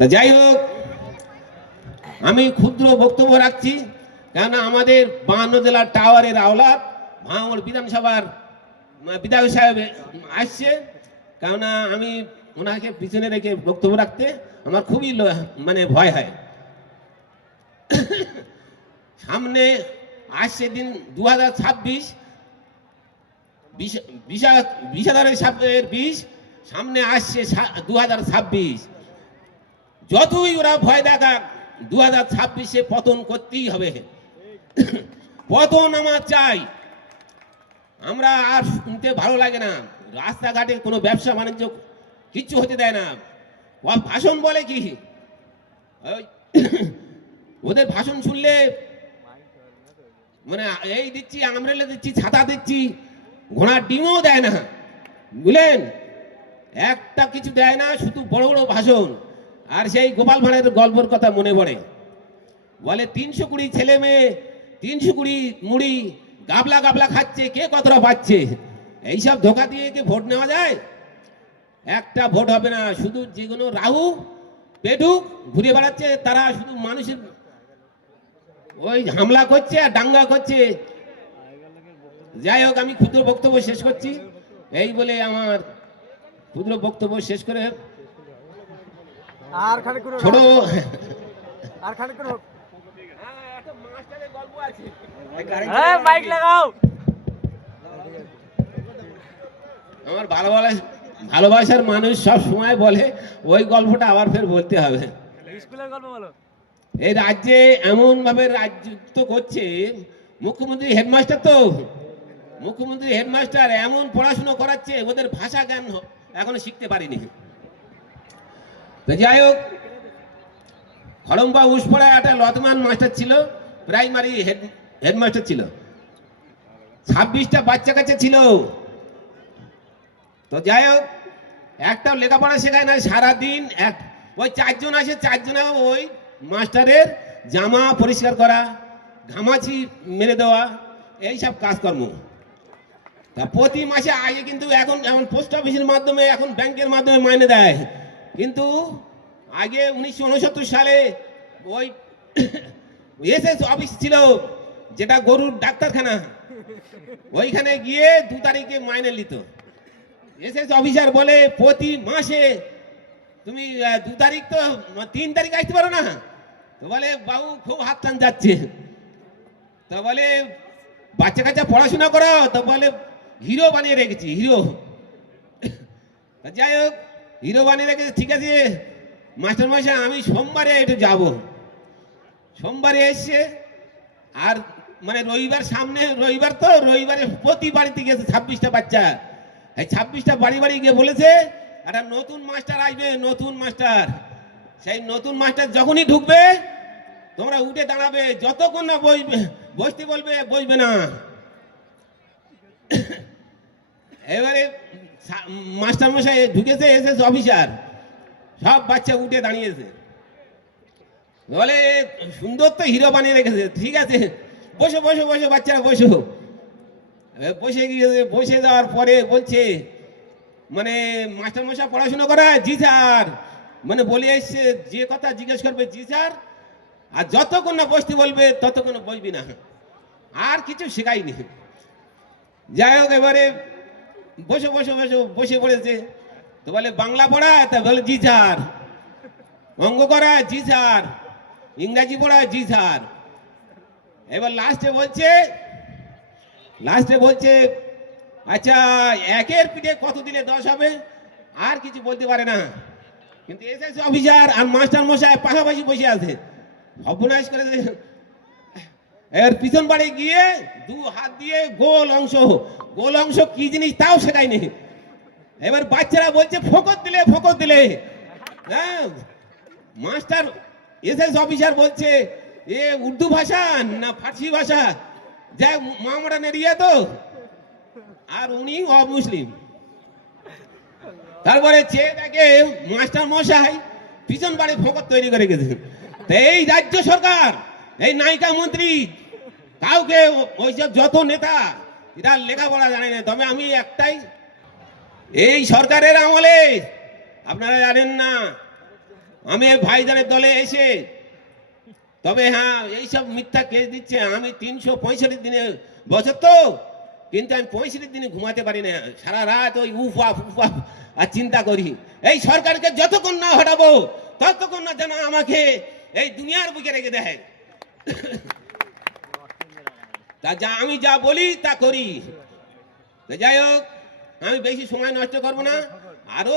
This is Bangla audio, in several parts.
তা যাই হোক, আমি ক্ষুদ্র বক্তব্য রাখছি, কেননা আমাদের 52 জেলার টাওয়ারের আওলাদ ভাঙড় বিধানসভার বিধায়ক সাহেব আসছে। কেননা আমি ওনাকে পিছনে রেখে বক্তব্য রাখতে আমার খুবই মানে ভয় হয়। সামনে আসছে দিন 2026, বিষাদরের সাপের বিষ সামনে আসছে 2026। যতই ওরা ভয় দেখাক 2026-এ পতন করতেই হবে। পতন আমার চাই। আমরা আর শুনতে ভালো লাগে না, রাস্তাঘাটে কোনো ব্যবসা বাণিজ্য কিচ্ছু হতে দেয় না। ভাষণ বলে কি, ওদের ভাষণ শুনলে মানে এই দিচ্ছি, আমরেলা দিচ্ছি, ছাতা দিচ্ছি, ঘোড়ার ডিমও দেয় না, বুঝলেন? একটা কিছু দেয় না, শুধু বড় বড় ভাষণ। আর সেই গোপাল ভাঁড়ের গল্পের কথা মনে পড়ে, বলে 300 কুড়ি ছেলে মেয়ে 300 কুড়ি মুড়ি গাবলা গাবলা খাচ্ছে, কে কতটা পাচ্ছে। এইসব ধোকা দিয়ে কি ভোট নেওয়া যায়? একটা ভোট হবে না। শুধু যেগুলো রাহু পেটুক ঘুরে বেড়াচ্ছে, তারা শুধু মানুষের ওই হামলা করছে আর দাঙ্গা করছে। যাই হোক, আমি ক্ষুদ্র বক্তব্য শেষ করছি। এই বলে আমার ক্ষুদ্র বক্তব্য শেষ করে ছোট মাইক লাগাও। আমার ভালোবাসার মানুষ সব সময় বলে ওই গল্পটা আবার ফের বলতে হবে। স্কুলের গল্প বলো। এই রাজ্যে এমন ভাবে রাজত্ব করছে, মুখ্যমন্ত্রী হেডমাস্টার, তো মুখ্যমন্ত্রী হেডমাস্টার এমন পড়াশুনো করাচ্ছে, ওদের ভাষা জ্ঞান এখনো শিখতে পারিনি। তো যাই হোক, খড়ম্বা উসপাড়ায় একটা লতমান মাস্টার ছিল, প্রাইমারি হেডমাস্টার ছিল। 26টা বাচ্চা কাচ্চা ছিল। তো যাই হোক, একটাও লেখাপড়া শেখায় না। সারাদিন ওই 4 জন আসে, 4 জনে ওই মাস্টারের জামা পরিষ্কার করা, ঘামাচি মেরে দেওয়া, এইসব কাজকর্ম। তা প্রতি মাসে আগে কিন্তু এখন পোস্ট অফিসের মাধ্যমে, এখন ব্যাংকের মাধ্যমে মাইনে দেয়। কিন্তু আগে 1969 সালে ওই এসএস অফিস ছিল, যেটা গরুর ডাক্তারখানা, ওইখানে গিয়ে 2 তারিখে মাইনে নিত। এসএস অফিসার বলে, প্রতি মাসে তুমি 2 তারিখ তো 3 তারিখ আসতে পারো না? তো বলে, বাবু খুব হাত টান যাচ্ছে। তো বলে, বাচ্চা কাচ্চা পড়াশোনা করো? তো বলে, হিরো বানিয়ে রেখেছি, হিরো। যাই হোক, হিরো বানিয়ে রেখেছে, ঠিক আছে মাস্টার মশাই, আমি সোমবারে একটু যাব। সোমবারে এসছে, আর মানে রবিবার সামনে, রবিবার তো, রবিবারে প্রতি বাড়িতে গেছে 26টা বাচ্চা। এই 26টা বাড়ি বাড়ি গিয়ে বলেছে, একটা নতুন মাস্টার আসবে, নতুন মাস্টার। সেই নতুন মাস্টার যখনই ঢুকবে, তোমরা উঠে দাঁড়াবে, যতক্ষণ না বসতে বলবে বসবে না। এবারে মাস্টার মশাই ঢুকেছে, এসএস অফিসার, সব বাচ্চা উঠে দাঁড়িয়েছে। বলে, সুন্দর তো হিরো বানিয়ে রেখেছে, ঠিক আছে বসো বসো বসো বাচ্চারা বসো। বসে গিয়েছে, বসে যাওয়ার পরে বলছে, মানে মাস্টার মশাই পড়াশোনা করায়? জি স্যার। মানে বলে এসছে, যে কথা জিজ্ঞেস করবে জি স্যার, আর যতক্ষণ না বসতে বলবে ততক্ষণ বসবি না, আর কিছু শেখাইনি। যাই হোক, এবারে বসে বসে বসে বসে পড়েছে। তো বলে, বাংলা পড়ায়? তা বলে, জি স্যার। অঙ্ক করায়? জি স্যার। ইংরাজি পড়ায়? জি স্যার। এবার লাস্টে বলছে, আচ্ছা 1-এর পিঠে কত দিলে 10 হবে? আর কিছু বলতে পারে না। কিন্তু এসএস অফিসার আর মাস্টার মশাই পাশাপাশি বসে আছে, সর্বনাশ করেছে। এর পিছন বাড়ি গিয়ে 2 হাত দিয়ে গোল অংশ কি জিনিস তাও শেখায়নি। এবার বাচ্চারা বলছে, ফোকর দিলে। হ্যাঁ, মাস্টার এসএস অফিসার বলছে, এ উর্দু ভাষা না ফার্সি ভাষা, যাই মামরান এরিয়া তো, আর উনি অমুসলিম। তারপরে চেয়ে দেখে মাস্টার মশাই পিছন বাড়ি ফোকর তৈরি করে গেছে। এই রাজ্য সরকার, এই নায়িকা মন্ত্রী, কাউকে ওইসব যত নেতা, এরা লেখাপড়া জানে না। তবে আমি একটাই, এই সরকারের আমলে আপনারা জানেন না, আমি এই ভাইজানের দলে এসে, তবে হ্যাঁ এইসব মিথ্যা কেস দিচ্ছে। আমি 365 দিনে বছর তো, কিন্তু আমি 65 দিনে ঘুমাতে পারি না, সারা রাত ওই উফ আর চিন্তা করি। এই সরকারকে যতক্ষণ না হটাবো ততক্ষণ না যেন আমাকে এই দুনিয়ার বুকে রেখে দেয়। তা যা আমি যা বলি তা করি। তো যাই হোক, আমি বেশি সময় নষ্ট করবো না। আরো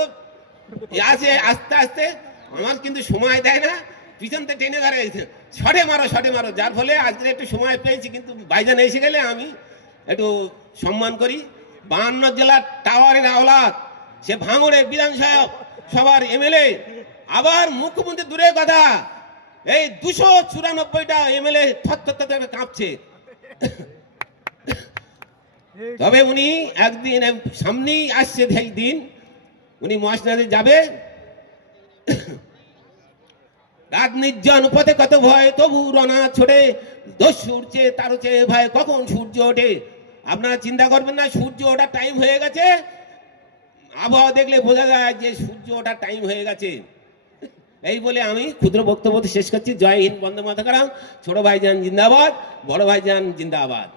আছে আস্তে আস্তে, আমার কিন্তু সময় দেয় না, পিছনতে টেনে ধরে শটে মারো, যার ফলে আজকে একটু সময় পেয়েছি। কিন্তু ভাইজান এসে গেলে আমি একটু সম্মান করি। 52 জেলার টাওয়ারের আওলাদ, সে ভাঙড়ে বিধানসভার এমএলএ, আবার মুখ্যমন্ত্রী দূরের কথা, এই 294টা এমএলএ থর কাঁপছে। তবে উনি একদিন সামনেই আসছে, সেই দিন উনি মহাসনাদে যাবে। রাত নির্জন পথে কত ভয়, তবু রনা ছোড়ে, দস্যু উঠছে তারও চেয়ে ভয়, কখন সূর্য ওঠে। আপনারা চিন্তা করবেন না, সূর্য ওঠার টাইম হয়ে গেছে। আবহাওয়া দেখলে বোঝা যায় যে সূর্য ওঠার টাইম হয়ে গেছে। এই বলে আমি ক্ষুদ্র বক্তব্য শেষ করছি। জয় হিন্দ, বন্দে মাতরম। ছোট ভাইজান জিন্দাবাদ, বড় ভাইজান জিন্দাবাদ।